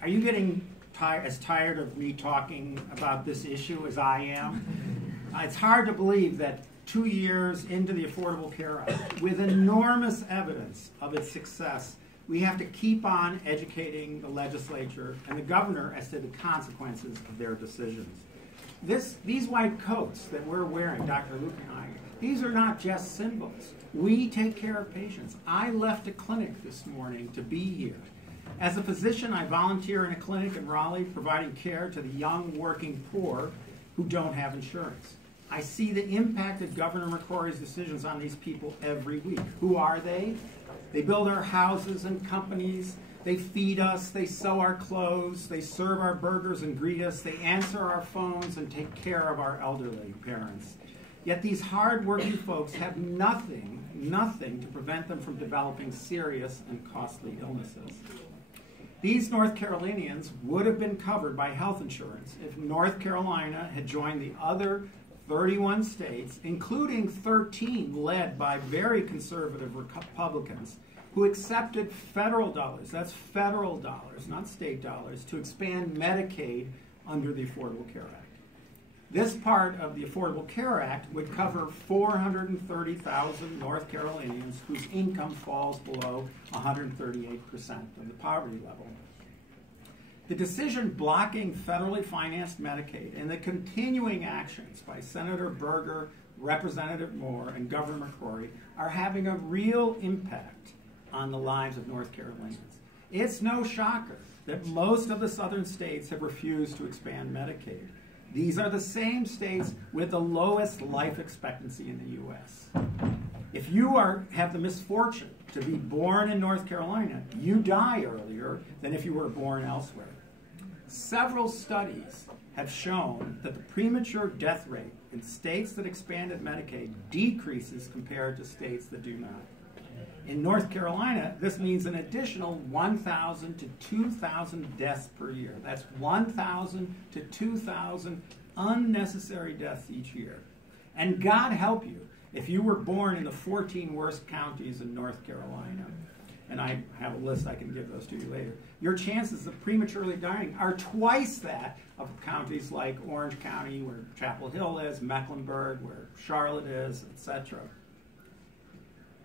Are you getting as tired of me talking about this issue as I am? It's hard to believe that 2 years into the Affordable Care Act, with enormous evidence of its success, we have to keep on educating the legislature and the governor as to the consequences of their decisions. These white coats that we're wearing, Dr. Luke and I, these are not just symbols. We take care of patients. I left a clinic this morning to be here. As a physician, I volunteer in a clinic in Raleigh providing care to the young working poor who don't have insurance. I see the impact of Governor McCrory's decisions on these people every week. Who are they? They build our houses and companies. They feed us. They sew our clothes. They serve our burgers and greet us. They answer our phones and take care of our elderly parents. Yet these hard-working folks have nothing to prevent them from developing serious and costly illnesses. These North Carolinians would have been covered by health insurance if North Carolina had joined the other 31 states, including 13 led by very conservative Republicans, who accepted federal dollars, that's federal dollars, not state dollars, to expand Medicaid under the Affordable Care Act. This part of the Affordable Care Act would cover 430,000 North Carolinians whose income falls below 138% of the poverty level. The decision blocking federally financed Medicaid and the continuing actions by Senator Berger, Representative Moore, and Governor McCrory are having a real impact on the lives of North Carolinians. It's no shocker that most of the southern states have refused to expand Medicaid. These are the same states with the lowest life expectancy in the U.S. If you have the misfortune to be born in North Carolina, you die earlier than if you were born elsewhere. Several studies have shown that the premature death rate in states that expanded Medicaid decreases compared to states that do not. In North Carolina, this means an additional 1,000 to 2,000 deaths per year. That's 1,000 to 2,000 unnecessary deaths each year. And God help you if you were born in the 14 worst counties in North Carolina. And I have a list, I can give those to you later. Your chances of prematurely dying are twice that of counties like Orange County, where Chapel Hill is, Mecklenburg, where Charlotte is, etc.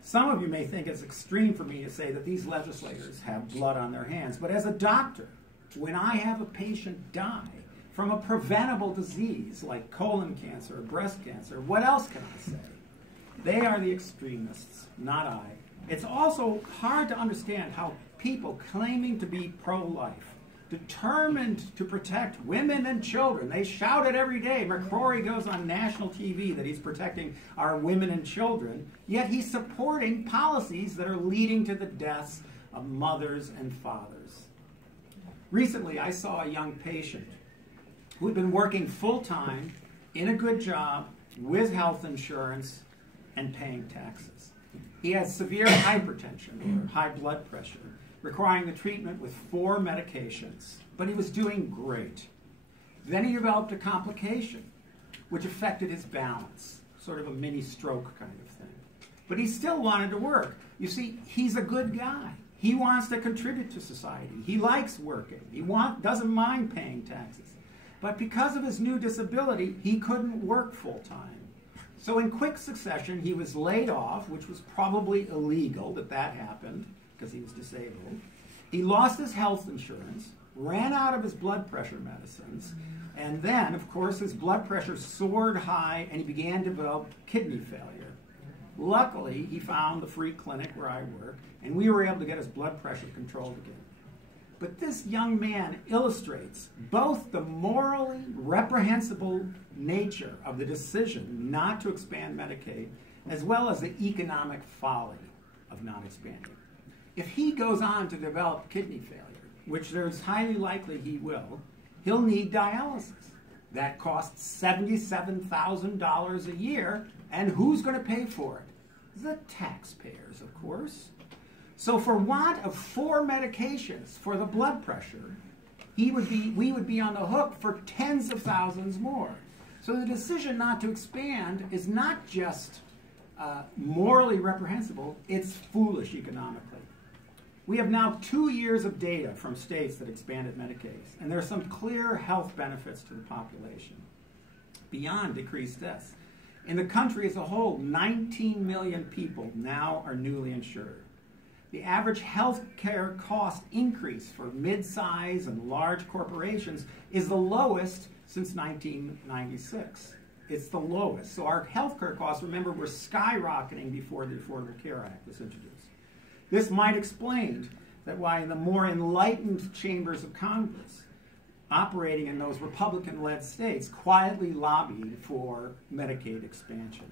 Some of you may think it's extreme for me to say that these legislators have blood on their hands, but as a doctor, when I have a patient die from a preventable disease like colon cancer or breast cancer, what else can I say? They are the extremists, not I. It's also hard to understand how people claiming to be pro-life, determined to protect women and children. They shout it every day. McCrory goes on national TV that he's protecting our women and children, yet he's supporting policies that are leading to the deaths of mothers and fathers. Recently, I saw a young patient who had been working full-time in a good job with health insurance and paying taxes. He had severe hypertension or high blood pressure, requiring the treatment with 4 medications, but he was doing great. Then he developed a complication, which affected his balance, sort of a mini stroke kind of thing. But he still wanted to work. You see, he's a good guy. He wants to contribute to society. He likes working. He doesn't mind paying taxes. But because of his new disability, he couldn't work full-time. So in quick succession, he was laid off, which was probably illegal that happened, because he was disabled. He lost his health insurance, ran out of his blood pressure medicines, and then, of course, his blood pressure soared high and he began to develop kidney failure. Luckily, he found the free clinic where I work, and we were able to get his blood pressure controlled again. But this young man illustrates both the morally reprehensible nature of the decision not to expand Medicaid, as well as the economic folly of not expanding. If he goes on to develop kidney failure, which there's highly likely he will, he'll need dialysis. That costs $77,000 a year, and who's going to pay for it? The taxpayers, of course. So for want of 4 medications for the blood pressure, we would be on the hook for tens of thousands more. So the decision not to expand is not just morally reprehensible, it's foolish economically. We have now 2 years of data from states that expanded Medicaid, and there are some clear health benefits to the population beyond decreased deaths. In the country as a whole, 19 million people now are newly insured. The average health care cost increase for mid-size and large corporations is the lowest since 1996. It's the lowest. So our health care costs, remember, were skyrocketing before the Affordable Care Act was introduced. This might explain that why the more enlightened chambers of Congress operating in those Republican-led states quietly lobbied for Medicaid expansion.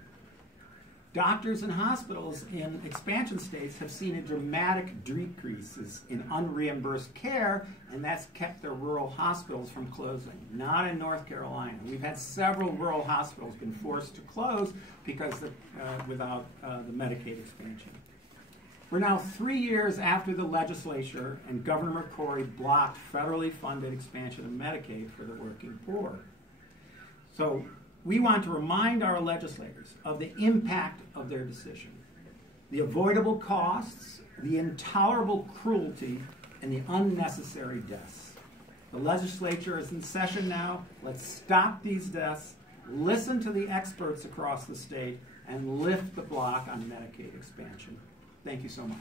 Doctors and hospitals in expansion states have seen a dramatic decreases in unreimbursed care, and that's kept their rural hospitals from closing. Not in North Carolina. We've had several rural hospitals been forced to close because without the Medicaid expansion. We're now 3 years after the legislature and Governor McCrory blocked federally funded expansion of Medicaid for the working poor. So we want to remind our legislators of the impact of their decision, the avoidable costs, the intolerable cruelty, and the unnecessary deaths. The legislature is in session now. Let's stop these deaths, listen to the experts across the state, and lift the block on Medicaid expansion. Thank you so much.